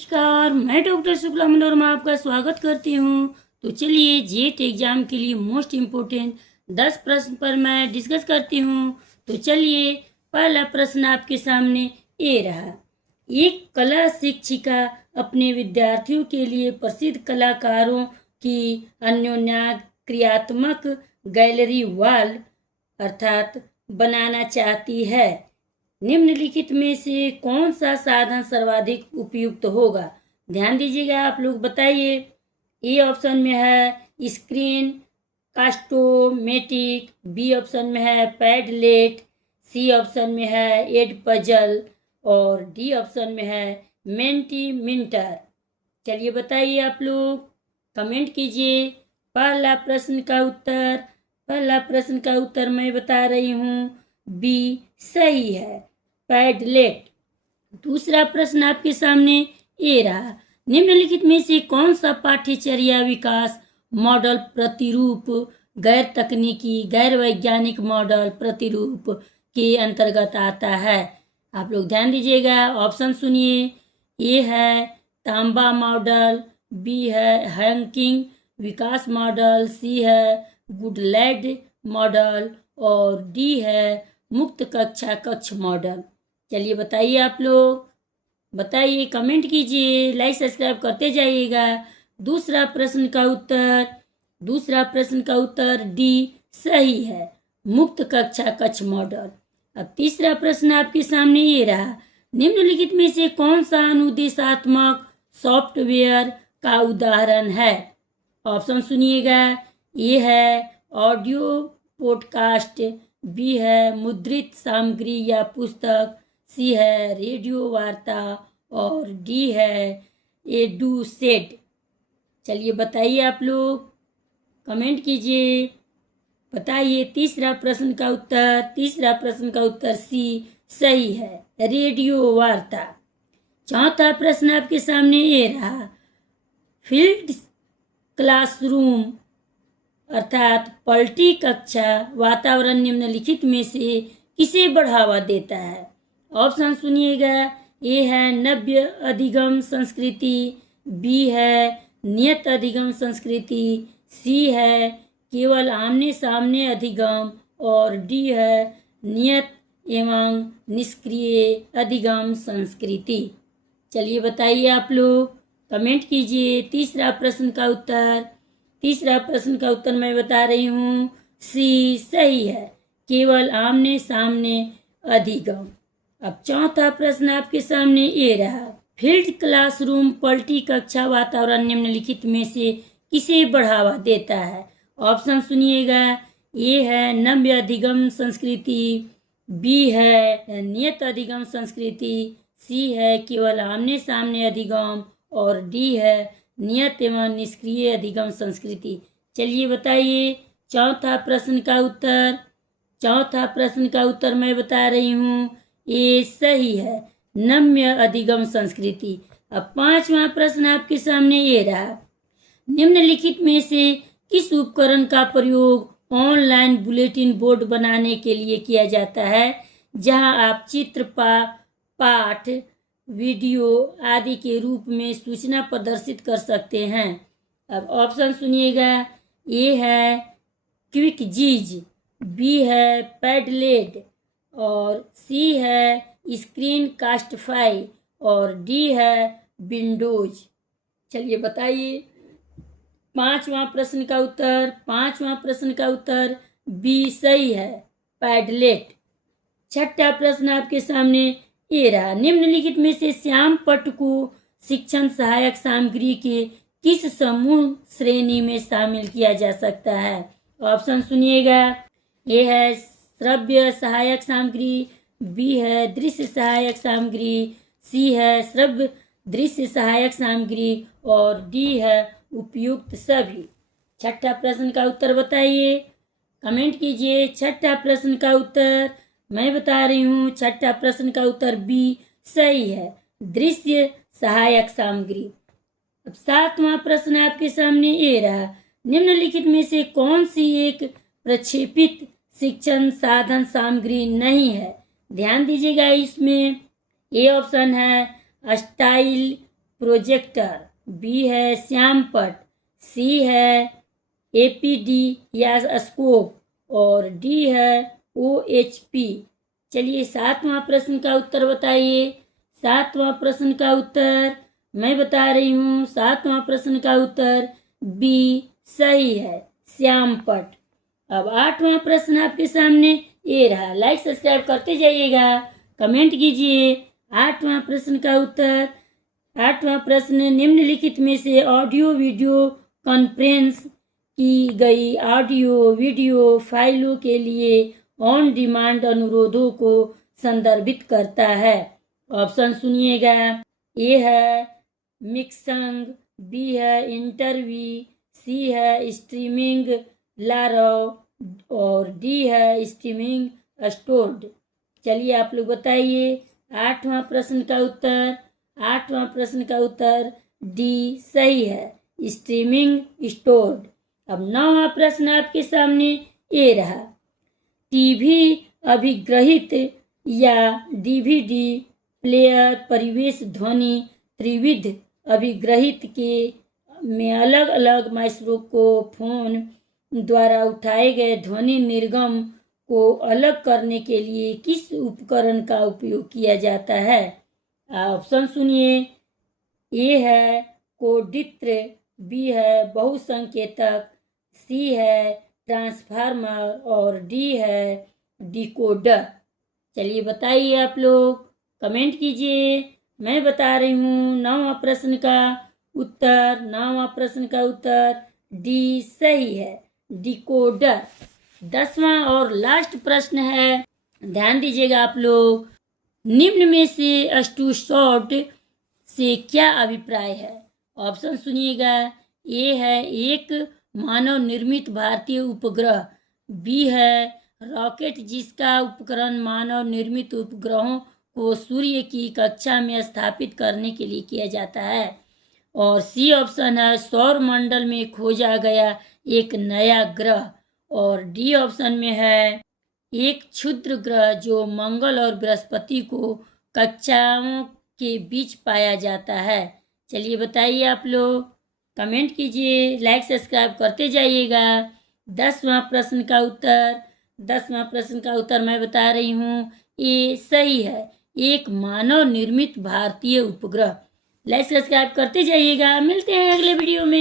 नमस्कार, मैं डॉक्टर शुक्ला मनोरमा आपका स्वागत करती हूँ। तो चलिए जेट एग्जाम के लिए मोस्ट इम्पोर्टेंट 10 प्रश्न पर मैं डिस्कस करती हूँ। तो चलिए पहला प्रश्न आपके सामने ये रहा। एक कला शिक्षिका अपने विद्यार्थियों के लिए प्रसिद्ध कलाकारों की अन्योन्याक्रियात्मक गैलरी वॉल अर्थात बनाना चाहती है। निम्नलिखित में से कौन सा साधन सर्वाधिक उपयुक्त होगा? ध्यान दीजिएगा, आप लोग बताइए। ए ऑप्शन में है स्क्रीन कास्टोमेटिक, बी ऑप्शन में है पैडलेट, सी ऑप्शन में है एड पजल और डी ऑप्शन में है मेंटीमिंटर। चलिए बताइए, आप लोग कमेंट कीजिए। पहला प्रश्न का उत्तर मैं बता रही हूँ, बी सही है, पैडलेट। दूसरा प्रश्न आपके सामने ये रहा। निम्नलिखित में से कौन सा पाठ्यचर्या विकास मॉडल प्रतिरूप गैर तकनीकी गैर वैज्ञानिक मॉडल प्रतिरूप के अंतर्गत आता है? आप लोग ध्यान दीजिएगा, ऑप्शन सुनिए। ए है तांबा मॉडल, बी है हैंकिंग विकास मॉडल, सी है गुडलैंड मॉडल और डी है मुक्त कक्षा कक्ष मॉडल। चलिए बताइए, आप लोग बताइए, कमेंट कीजिए, लाइक सब्सक्राइब करते जाइएगा। दूसरा प्रश्न का उत्तर डी सही है, मुक्त कक्षा कक्ष मॉडल। अब तीसरा प्रश्न आपके सामने ये रहा। निम्नलिखित में से कौन सा अनुदेशात्मक सॉफ्टवेयर का उदाहरण है? ऑप्शन सुनिएगा। ए है ऑडियो पॉडकास्ट, बी है मुद्रित सामग्री या पुस्तक, सी है रेडियो वार्ता और डी है एडुसेट। चलिए बताइए, आप लोग कमेंट कीजिए, बताइए। तीसरा प्रश्न का उत्तर सी सही है, रेडियो वार्ता। चौथा प्रश्न आपके सामने ये रहा। फील्ड क्लासरूम अर्थात पलटी कक्षा वातावरण निम्नलिखित में से किसे बढ़ावा देता है? ऑप्शन सुनिएगा। ए है नव्य अधिगम संस्कृति, बी है नियत अधिगम संस्कृति, सी है केवल आमने सामने अधिगम और डी है नियत एवं निष्क्रिय अधिगम संस्कृति। चलिए बताइए, आप लोग कमेंट कीजिए। तीसरा प्रश्न का उत्तर मैं बता रही हूँ, सी सही है, केवल आमने सामने अधिगम। अब चौथा प्रश्न आपके सामने ये रहा। फील्ड क्लासरूम पलटी कक्षा वातावरण निम्नलिखित में से किसे बढ़ावा देता है? ऑप्शन सुनिएगा। ए है नव्य अधिगम संस्कृति, बी है नियत अधिगम संस्कृति, सी है केवल आमने सामने अधिगम और डी है नियत एवं निष्क्रिय अधिगम संस्कृति। चलिए बताइए, चौथा प्रश्न का उत्तर मैं बता रही हूँ, ये सही है, नम्य अधिगम संस्कृति। अब पांचवा प्रश्न आपके सामने ये रहा। निम्नलिखित में से किस उपकरण का प्रयोग ऑनलाइन बुलेटिन बोर्ड बनाने के लिए किया जाता है, जहां आप चित्र पाठ वीडियो आदि के रूप में सूचना प्रदर्शित कर सकते हैं? अब ऑप्शन सुनिएगा। ए है क्विक जीज, बी है पैडलेट और सी है स्क्रीन कास्टफाई और डी है विंडोज। चलिए बताइए, पांचवा प्रश्न का उत्तर बी सही है, पैडलेट। छठा प्रश्न आपके सामने ये रहा। निम्नलिखित में से श्याम पट्ट को शिक्षण सहायक सामग्री के किस समूह श्रेणी में शामिल किया जा सकता है? ऑप्शन सुनिएगा। ए है श्रव्य सहायक सामग्री, बी है दृश्य सहायक सामग्री, सी है श्रव्य दृश्य सहायक सामग्री और डी है उपयुक्त सभी। छठा प्रश्न का उत्तर बताइए, कमेंट कीजिए। छठा प्रश्न का उत्तर मैं बता रही हूँ, छठा प्रश्न का उत्तर बी सही है, दृश्य सहायक सामग्री। अब सातवां प्रश्न आपके सामने ये रहा। निम्नलिखित में से कौन सी एक प्रक्षेपित शिक्षण साधन सामग्री नहीं है? ध्यान दीजिएगा, इसमें ए ऑप्शन है स्टाइल प्रोजेक्टर, बी है श्यामपट, सी है एपीडी या स्कोप और डी है ओएचपी। चलिए 7वां प्रश्न का उत्तर बताइए। 7वां प्रश्न का उत्तर मैं बता रही हूँ। 7वां प्रश्न का उत्तर बी सही है, श्यामपट। अब 8वां प्रश्न आपके सामने ये रहा। लाइक सब्सक्राइब करते जाइएगा, कमेंट कीजिए। 8वां प्रश्न का उत्तर, 8वां प्रश्न, निम्नलिखित में से ऑडियो वीडियो कॉन्फ्रेंस की गई ऑडियो वीडियो फाइलों के लिए ऑन डिमांड अनुरोधों को संदर्भित करता है। ऑप्शन सुनिएगा। ए है मिक्संग, बी है इंटरवी, सी है स्ट्रीमिंग लारव और डी है स्ट्रीमिंग स्टोर्ड। चलिए आप लोग बताइए। 8वां प्रश्न का उत्तर, 8वां प्रश्न का उत्तर डी सही है, स्ट्रीमिंग स्टोर्ड। अब 9वां प्रश्न आपके सामने ये रहा। टीवी अभिग्रहित या डीवीडी प्लेयर परिवेश ध्वनि त्रिविध अभिग्रहित के में अलग अलग माइक्रोफोन द्वारा उठाए गए ध्वनि निर्गम को अलग करने के लिए किस उपकरण का उपयोग किया जाता है? ऑप्शन सुनिए। ए है कोडित्र, बी है बहुसंकेतक, सी है ट्रांसफार्मर और डी है डिकोडर। चलिए बताइए आप लोग, कमेंट कीजिए। मैं बता रही हूँ 9वां प्रश्न का उत्तर, 9वां प्रश्न का उत्तर डी सही है, डिकोडर। 10वां और लास्ट प्रश्न है, ध्यान दीजिएगा आप लोग। निम्न में से एस्ट्रोसैट से क्या अभिप्राय है? ऑप्शन सुनिएगा। ए है एक मानव निर्मित भारतीय उपग्रह, बी है रॉकेट जिसका उपकरण मानव निर्मित उपग्रहों को सूर्य की कक्षा में स्थापित करने के लिए किया जाता है, और सी ऑप्शन है सौर मंडल में खोजा गया एक नया ग्रह, और डी ऑप्शन में है एक क्षुद्र ग्रह जो मंगल और बृहस्पति को कक्षाओं के बीच पाया जाता है। चलिए बताइए आप लोग, कमेंट कीजिए, लाइक सब्सक्राइब करते जाइएगा। 10वां प्रश्न का उत्तर, 10वां प्रश्न का उत्तर मैं बता रही हूँ, ये सही है, एक मानव निर्मित भारतीय उपग्रह। लाइक सब्सक्राइब करते जाइएगा। मिलते हैं अगले वीडियो में।